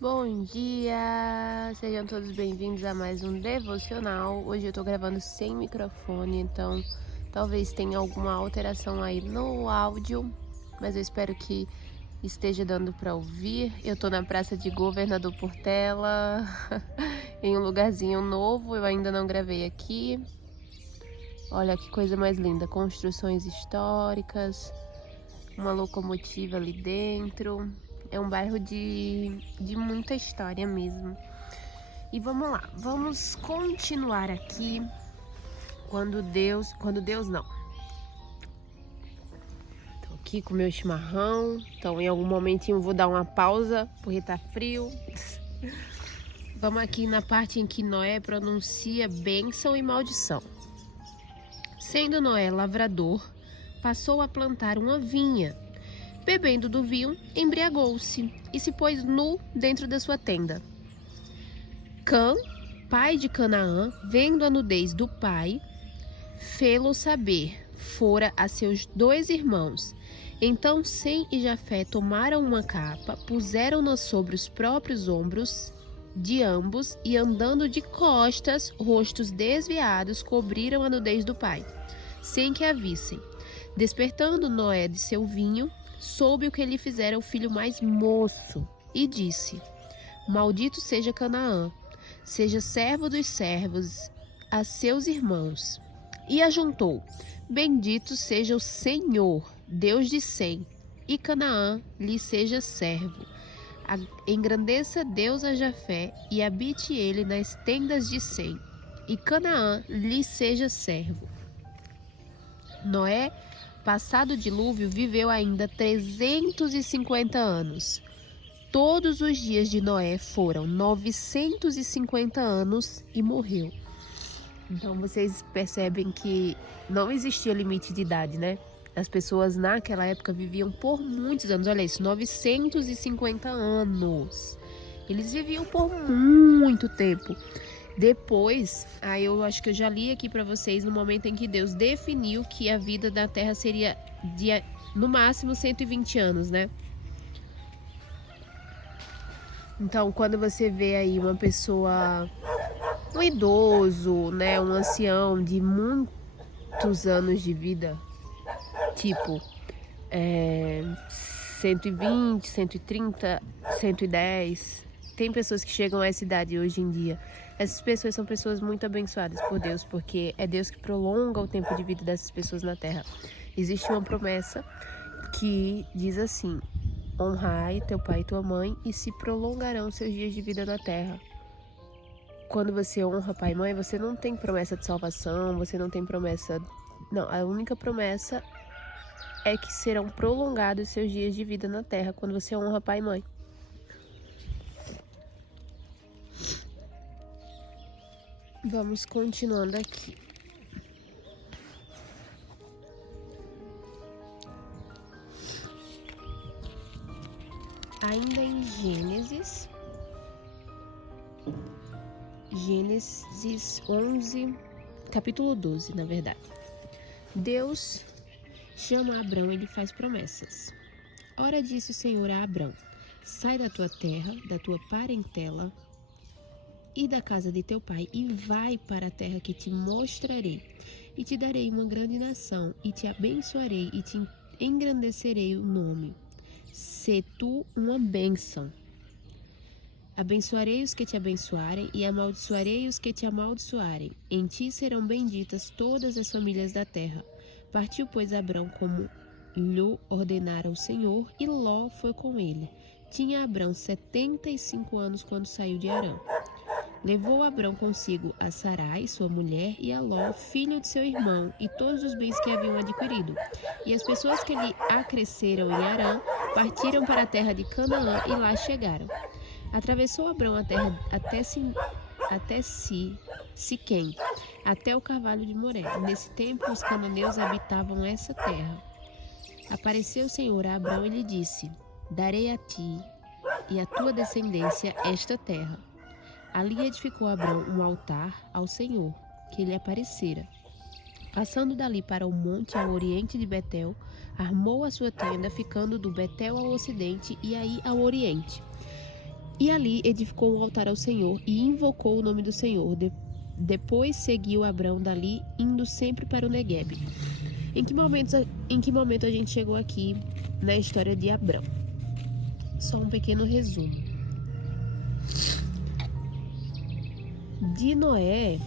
Bom dia! Sejam todos bem-vindos a mais um devocional. Hoje eu tô gravando sem microfone, então talvez tenha alguma alteração aí no áudio, mas eu espero que esteja dando para ouvir. Eu tô na Praça de Governador Portela, em um lugarzinho novo, eu ainda não gravei aqui. Olha que coisa mais linda, construções históricas, uma locomotiva ali dentro. É um bairro de muita história mesmo. E vamos lá, vamos continuar aqui quando Deus não. Tô aqui com meu chimarrão, então em algum momentinho eu vou dar uma pausa, porque tá frio. Vamos aqui na parte em que Noé pronuncia bênção e maldição. Sendo Noé lavrador, passou a plantar uma vinha. Bebendo do vinho, embriagou-se e se pôs nu dentro da sua tenda. Cã, pai de Canaã, vendo a nudez do pai, fê-lo saber, fora a seus 2 irmãos. Então Sem e Jafé tomaram uma capa, puseram-na sobre os próprios ombros de ambos e, andando de costas, rostos desviados, cobriram a nudez do pai, sem que a vissem. Despertando Noé de seu vinho, soube o que lhe fizera o filho mais moço, e disse: Maldito seja Canaã, seja servo dos servos a seus irmãos. E ajuntou: Bendito seja o Senhor, Deus de Sem, e Canaã lhe seja servo. Engrandeça Deus a Jafé, e habite ele nas tendas de Sem, e Canaã lhe seja servo. Noé, passado o dilúvio, viveu ainda 350 anos. Todos os dias de Noé foram 950 anos e morreu. Então vocês percebem que não existia limite de idade, né? As pessoas naquela época viviam por muitos anos. Olha isso, 950 anos. Eles viviam por muito tempo. Depois, aí eu acho que eu já li aqui para vocês no momento em que Deus definiu que a vida da Terra seria de no máximo 120 anos, né? Então, quando você vê aí uma pessoa, um idoso, né, um ancião de muitos anos de vida, tipo 120, 130, 110, tem pessoas que chegam a essa idade hoje em dia. Essas pessoas são pessoas muito abençoadas por Deus, porque é Deus que prolonga o tempo de vida dessas pessoas na Terra. Existe uma promessa que diz assim: honrai teu pai e tua mãe e se prolongarão seus dias de vida na Terra. Quando você honra pai e mãe, você não tem promessa de salvação, você não tem promessa... Não, a única promessa é que serão prolongados seus dias de vida na Terra quando você honra pai e mãe. Vamos continuando aqui. Ainda em Gênesis 11, capítulo 12, na verdade. Deus chama Abrão e lhe faz promessas. Ora disse o Senhor a Abrão: sai da tua terra, da tua parentela e da casa de teu pai, e vai para a terra que te mostrarei, e te darei uma grande nação, e te abençoarei, e te engrandecerei o nome. Sê tu uma bênção. Abençoarei os que te abençoarem, e amaldiçoarei os que te amaldiçoarem. Em ti serão benditas todas as famílias da terra. Partiu, pois, Abrão como lhe ordenara o Senhor, e Ló foi com ele. Tinha Abrão 75 anos quando saiu de Harã. Levou Abrão consigo a Sarai, sua mulher, e a Ló, filho de seu irmão, e todos os bens que haviam adquirido. E as pessoas que lhe acresceram em Harã partiram para a terra de Canaã e lá chegaram. Atravessou Abrão a terra até Siquém, até o carvalho de Moré. Nesse tempo, os cananeus habitavam essa terra. Apareceu o Senhor a Abrão e lhe disse: darei a ti e à tua descendência esta terra. Ali edificou Abrão um altar ao Senhor, que lhe aparecera. Passando dali para o monte ao oriente de Betel, armou a sua tenda, ficando do Betel ao ocidente e aí ao oriente. E ali edificou um altar ao Senhor e invocou o nome do Senhor. Depois seguiu Abrão dali, indo sempre para o Neguebe. Em que momento a gente chegou aqui na história de Abrão? Só um pequeno resumo. De Noé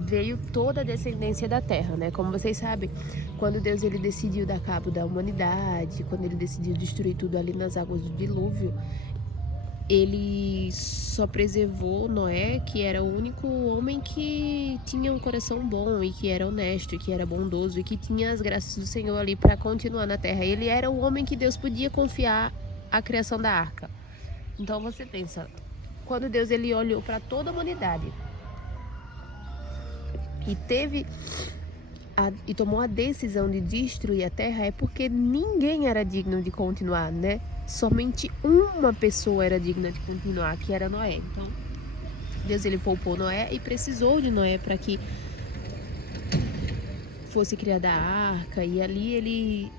veio toda a descendência da terra, né? Como vocês sabem, quando Deus ele decidiu dar cabo da humanidade, quando ele decidiu destruir tudo ali nas águas do dilúvio, ele só preservou Noé, que era o único homem que tinha um coração bom e que era honesto, e que era bondoso e que tinha as graças do Senhor ali para continuar na terra. Ele era o homem que Deus podia confiar a criação da arca. Então você pensa, quando Deus ele olhou para toda a humanidade e tomou a decisão de destruir a terra, é porque ninguém era digno de continuar, né? Somente uma pessoa era digna de continuar, que era Noé. Então, Deus ele poupou Noé e precisou de Noé para que fosse criada a arca. E ali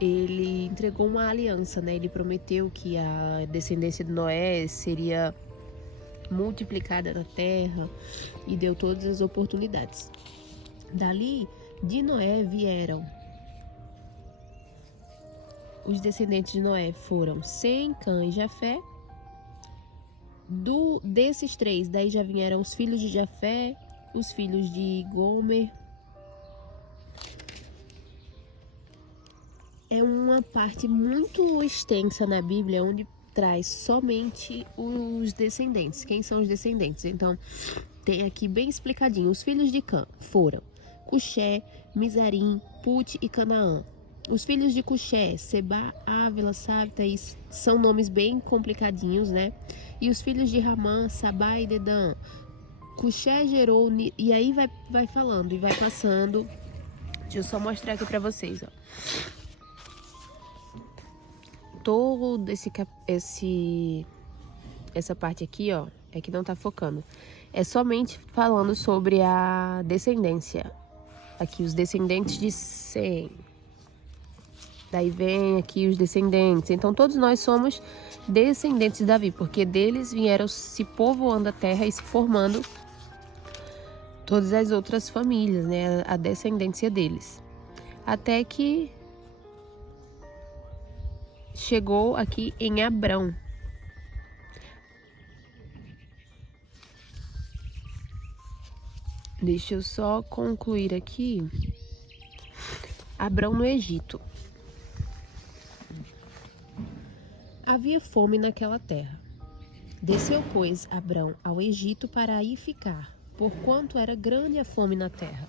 ele entregou uma aliança, né? Ele prometeu que a descendência de Noé seria multiplicada na terra e deu todas as oportunidades. Dali, de Noé vieram os descendentes de Noé foram Sem, Cã e Jafé. Desses três, daí já vieram os filhos de Jafé, os filhos de Gomer. É uma parte muito extensa na Bíblia, onde traz somente os descendentes. Quem são os descendentes? Então, tem aqui bem explicadinho. Os filhos de Cã foram Cuxé, Mizarim, Put e Canaã. Os filhos de Cuxé, Seba, Ávila, Savita, são nomes bem complicadinhos, né? E os filhos de Ramã, Sabá e Dedã. Cuxé gerou, e aí vai falando e vai passando. Deixa eu só mostrar aqui pra vocês, ó. Todo essa parte aqui, ó, é que não tá focando. É somente falando sobre a descendência. Aqui, os descendentes de Sem. Daí vem aqui os descendentes. Então, todos nós somos descendentes de Davi, porque deles vieram se povoando a terra e se formando todas as outras famílias, né? A descendência deles. Até que chegou aqui em Abrão. Deixa eu só concluir aqui. Abrão no Egito. Havia fome naquela terra. Desceu, pois, Abrão ao Egito para aí ficar, porquanto era grande a fome na terra.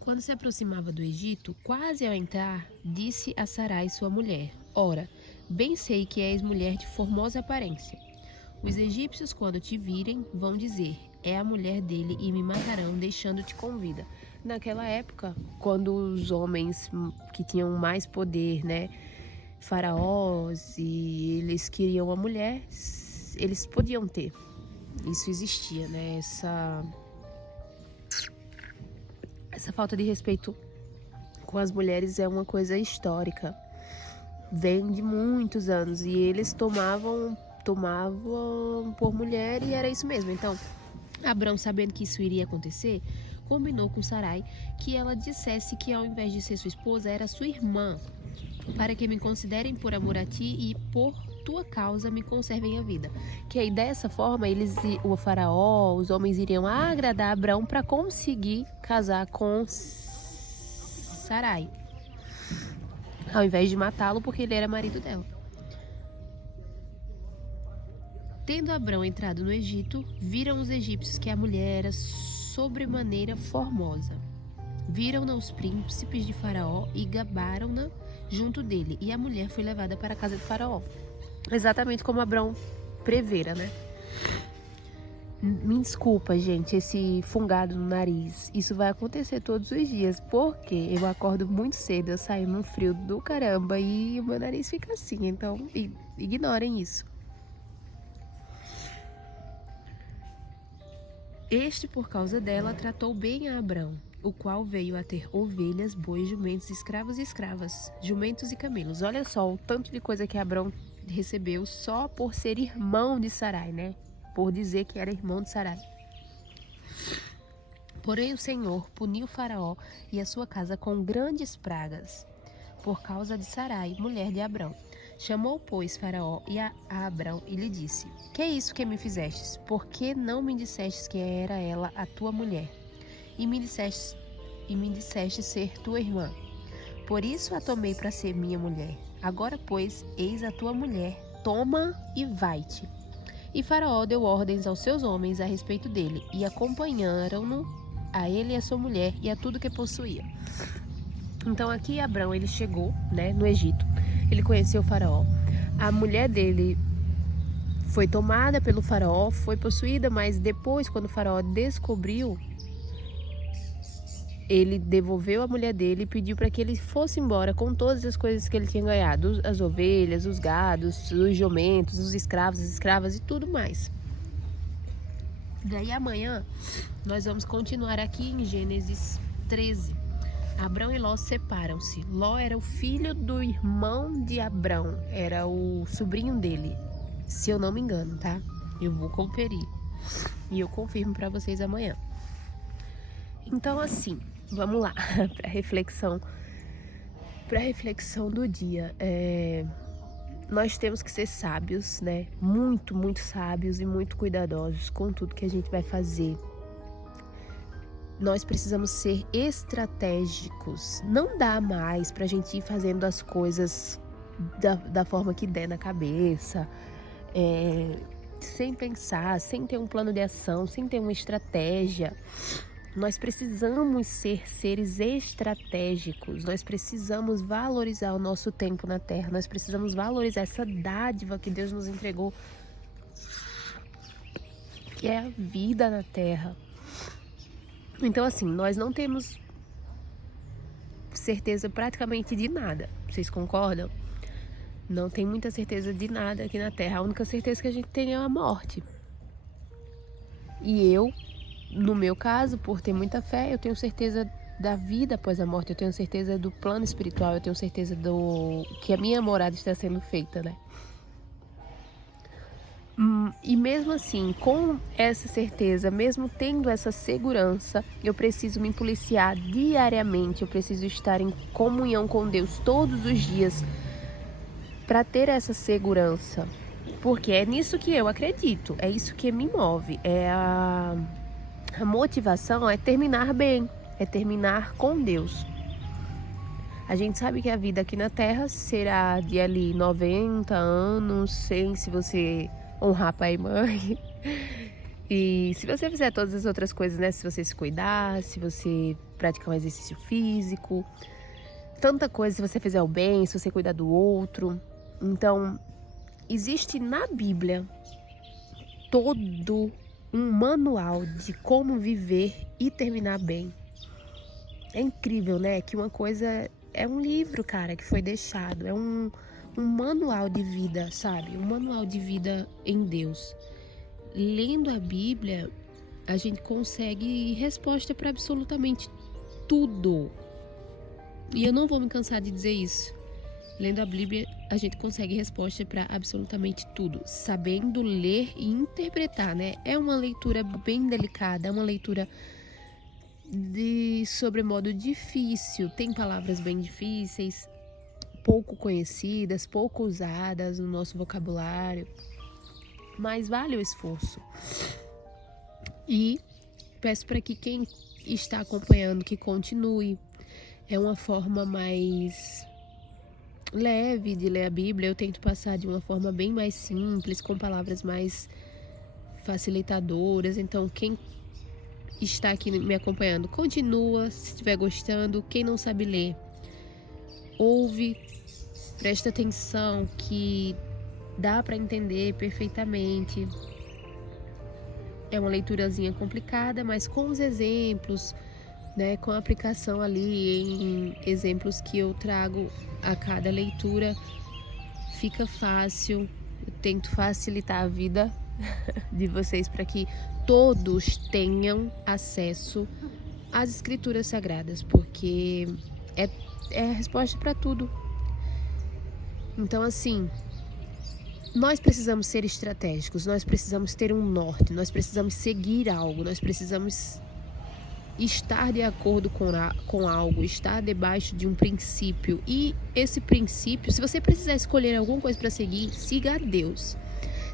Quando se aproximava do Egito, quase ao entrar, disse a Sarai, sua mulher: Ora, bem sei que és mulher de formosa aparência. Os egípcios, quando te virem, vão dizer: é a mulher dele, e me matarão, deixando-te com vida. Naquela época, quando os homens que tinham mais poder, né, faraós, e eles queriam a mulher, eles podiam ter. Isso existia, né? Essa falta de respeito com as mulheres é uma coisa histórica. Vem de muitos anos e eles tomavam por mulher e era isso mesmo. Então, Abrão, sabendo que isso iria acontecer, combinou com Sarai que ela dissesse que ao invés de ser sua esposa, era sua irmã, para que me considerem por amor a ti e por tua causa me conservem a vida. Que aí dessa forma o faraó, os homens iriam agradar Abrão para conseguir casar com Sarai, ao invés de matá-lo porque ele era marido dela. Tendo Abrão entrado no Egito, viram os egípcios que a mulher era sobremaneira formosa. Viram-na os príncipes de Faraó e gabaram-na junto dele, e a mulher foi levada para a casa de Faraó. Exatamente como Abrão prevera, né? Me desculpa, gente, esse fungado no nariz. Isso vai acontecer todos os dias, porque eu acordo muito cedo, eu saio num frio do caramba e o meu nariz fica assim, então ignorem isso. Este, por causa dela, tratou bem a Abrão, o qual veio a ter ovelhas, bois, jumentos, escravos e escravas, jumentos e camelos. Olha só o tanto de coisa que Abrão recebeu só por ser irmão de Sarai, né? Por dizer que era irmão de Sarai. Porém o Senhor puniu Faraó e a sua casa com grandes pragas, por causa de Sarai, mulher de Abrão. Chamou, pois, Faraó a Abrão e lhe disse: Que é isso que me fizestes? Por que não me dissestes que era ela a tua mulher? E me disseste ser tua irmã. Por isso a tomei para ser minha mulher. Agora, pois, eis a tua mulher, toma e vai-te. E Faraó deu ordens aos seus homens a respeito dele, e acompanharam-no, a ele e a sua mulher, e a tudo que possuía. Então aqui Abrão, ele chegou, né, no Egito. Ele conheceu o Faraó. A mulher dele foi tomada pelo Faraó, foi possuída, mas depois, quando o Faraó descobriu, ele devolveu a mulher dele e pediu para que ele fosse embora com todas as coisas que ele tinha ganhado, as ovelhas, os gados, os jumentos, os escravos, as escravas e tudo mais. Daí amanhã nós vamos continuar aqui em Gênesis 13. Abrão e Ló separam-se. Ló era o filho do irmão de Abrão, era o sobrinho dele, se eu não me engano, tá? Eu vou conferir e eu confirmo para vocês amanhã. Então assim, vamos lá para reflexão do dia. Nós temos que ser sábios, né? Muito, muito sábios e muito cuidadosos com tudo que a gente vai fazer. Nós precisamos ser estratégicos. Não dá mais pra gente ir fazendo as coisas da forma que der na cabeça, sem pensar, sem ter um plano de ação, sem ter uma estratégia. Nós precisamos ser seres estratégicos, nós precisamos valorizar o nosso tempo na terra, nós precisamos valorizar essa dádiva que Deus nos entregou, que é a vida na terra. Então assim, nós não temos certeza praticamente de nada, vocês concordam? Não tem muita certeza de nada aqui na terra, a única certeza que a gente tem é a morte. E eu, no meu caso, por ter muita fé, eu tenho certeza da vida após a morte, eu tenho certeza do plano espiritual, eu tenho certeza do que a minha morada está sendo feita, né? E mesmo assim, com essa certeza, mesmo tendo essa segurança, eu preciso me policiar diariamente, eu preciso estar em comunhão com Deus todos os dias para ter essa segurança, porque é nisso que eu acredito, é isso que me move, a motivação é terminar bem, é terminar com Deus. A gente sabe que a vida aqui na Terra será de ali 90 anos, 100 se você honrar pai e mãe. E se você fizer todas as outras coisas, né? Se você se cuidar, se você praticar um exercício físico, tanta coisa, se você fizer o bem, se você cuidar do outro. Então, existe na Bíblia todo um manual de como viver e terminar bem. É incrível, né? Que uma coisa é um livro, cara, que foi deixado. É um manual de vida, sabe? Um manual de vida em Deus. Lendo a Bíblia, a gente consegue resposta para absolutamente tudo. E eu não vou me cansar de dizer isso. Lendo a Bíblia, a gente consegue resposta para absolutamente tudo, sabendo ler e interpretar, né? É uma leitura bem delicada, é uma leitura de sobremodo difícil, tem palavras bem difíceis, pouco conhecidas, pouco usadas no nosso vocabulário, mas vale o esforço. E peço para que quem está acompanhando que continue. É uma forma mais leve de ler a Bíblia, eu tento passar de uma forma bem mais simples, com palavras mais facilitadoras. Então quem está aqui me acompanhando, continua, se estiver gostando. Quem não sabe ler, ouve, presta atenção, que dá para entender perfeitamente. É uma leiturazinha complicada, mas com os exemplos, né, com a aplicação ali em exemplos que eu trago a cada leitura, fica fácil. Eu tento facilitar a vida de vocês para que todos tenham acesso as escrituras sagradas, porque é a resposta para tudo. Então, assim, nós precisamos ser estratégicos, nós precisamos ter um norte, nós precisamos seguir algo, nós precisamos estar de acordo com algo, estar debaixo de um princípio. E esse princípio, se você precisar escolher alguma coisa para seguir, siga a Deus.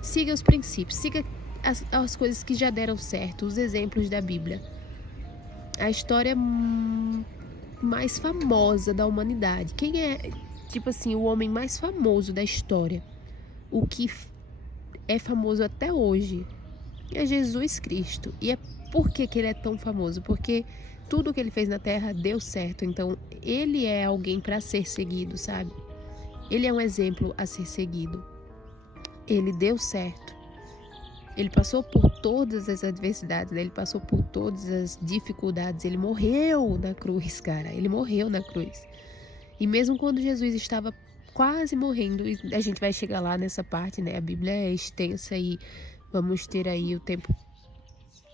Siga os princípios, siga as coisas que já deram certo, os exemplos da Bíblia. A história mais famosa da humanidade. Quem é, tipo assim, o homem mais famoso da história? O que é famoso até hoje é Jesus Cristo. E é por que ele é tão famoso? Porque tudo que ele fez na Terra deu certo. Então, ele é alguém para ser seguido, sabe? Ele é um exemplo a ser seguido. Ele deu certo. Ele passou por todas as adversidades, né? Ele passou por todas as dificuldades. Ele morreu na cruz, cara. Ele morreu na cruz. E mesmo quando Jesus estava quase morrendo, e a gente vai chegar lá nessa parte, né? A Bíblia é extensa e vamos ter aí o tempo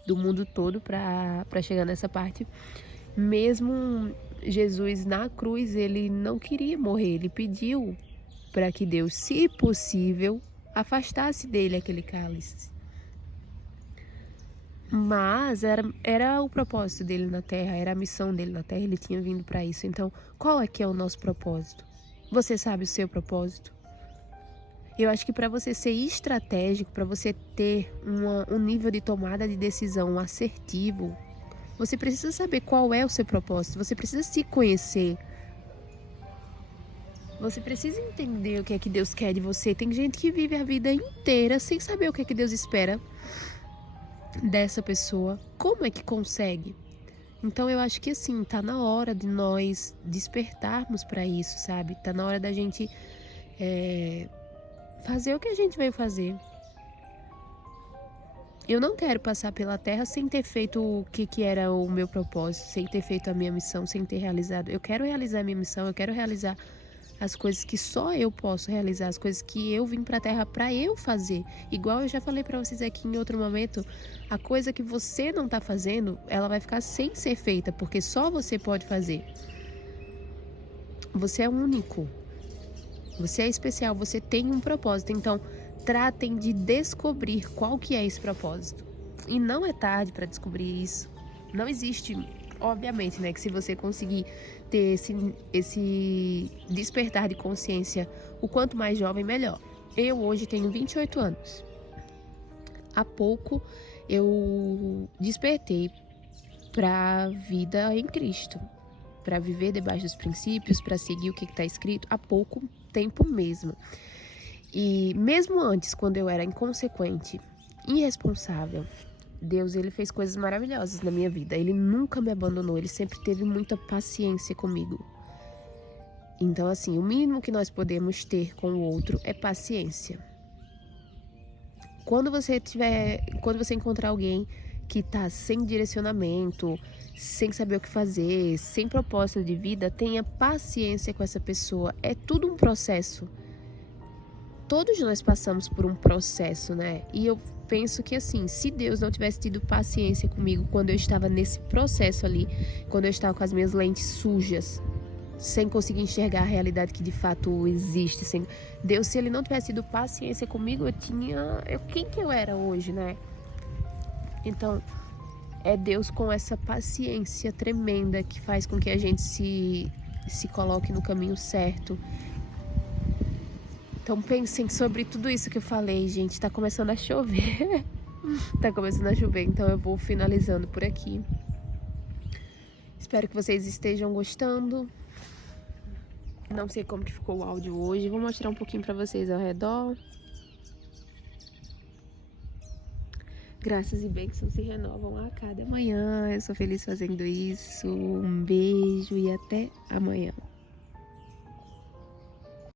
do mundo todo para chegar nessa parte. Mesmo Jesus na cruz, ele não queria morrer. Ele pediu para que Deus, se possível, afastasse dele aquele cálice. Mas era o propósito dele na Terra, era a missão dele na Terra, ele tinha vindo para isso. Então, qual é que é o nosso propósito? Você sabe o seu propósito? Eu acho que para você ser estratégico, para você ter um nível de tomada de decisão assertivo, você precisa saber qual é o seu propósito, você precisa se conhecer. Você precisa entender o que é que Deus quer de você. Tem gente que vive a vida inteira sem saber o que é que Deus espera dessa pessoa. Como é que consegue? Então eu acho que assim, tá na hora de nós despertarmos para isso, sabe? Tá na hora da gente fazer o que a gente veio fazer. Eu não quero passar pela Terra sem ter feito o que era o meu propósito, sem ter feito a minha missão, sem ter realizado. Eu quero realizar a minha missão, eu quero realizar as coisas que só eu posso realizar, as coisas que eu vim pra Terra pra eu fazer. Igual eu já falei pra vocês aqui em outro momento, a coisa que você não tá fazendo, ela vai ficar sem ser feita, porque só você pode fazer. Você é único. Você é especial, você tem um propósito. Então, tratem de descobrir qual que é esse propósito. E não é tarde pra descobrir isso. Não existe, obviamente, né, que se você conseguir ter esse despertar de consciência o quanto mais jovem, melhor. Eu hoje tenho 28 anos. Há pouco eu despertei para a vida em Cristo, para viver debaixo dos princípios, para seguir o que está escrito, há pouco tempo mesmo. E mesmo antes, quando eu era inconsequente, irresponsável, Deus, ele fez coisas maravilhosas na minha vida. Ele nunca me abandonou, ele sempre teve muita paciência comigo. Então, assim, o mínimo que nós podemos ter com o outro é paciência. Quando você encontrar alguém que tá sem direcionamento, sem saber o que fazer, sem propósito de vida, tenha paciência com essa pessoa. É tudo um processo. Todos nós passamos por um processo, né? E eu penso que assim, se Deus não tivesse tido paciência comigo quando eu estava nesse processo ali, quando eu estava com as minhas lentes sujas, sem conseguir enxergar a realidade que de fato existe, Deus, se ele não tivesse tido paciência comigo, quem que eu era hoje, né? Então, é Deus com essa paciência tremenda que faz com que a gente se coloque no caminho certo. Então pensem sobre tudo isso que eu falei, gente. Tá começando a chover. Tá começando a chover, então eu vou finalizando por aqui. Espero que vocês estejam gostando. Não sei como que ficou o áudio hoje. Vou mostrar um pouquinho pra vocês ao redor. Graças e bênçãos se renovam a cada manhã. Eu sou feliz fazendo isso. Um beijo e até amanhã.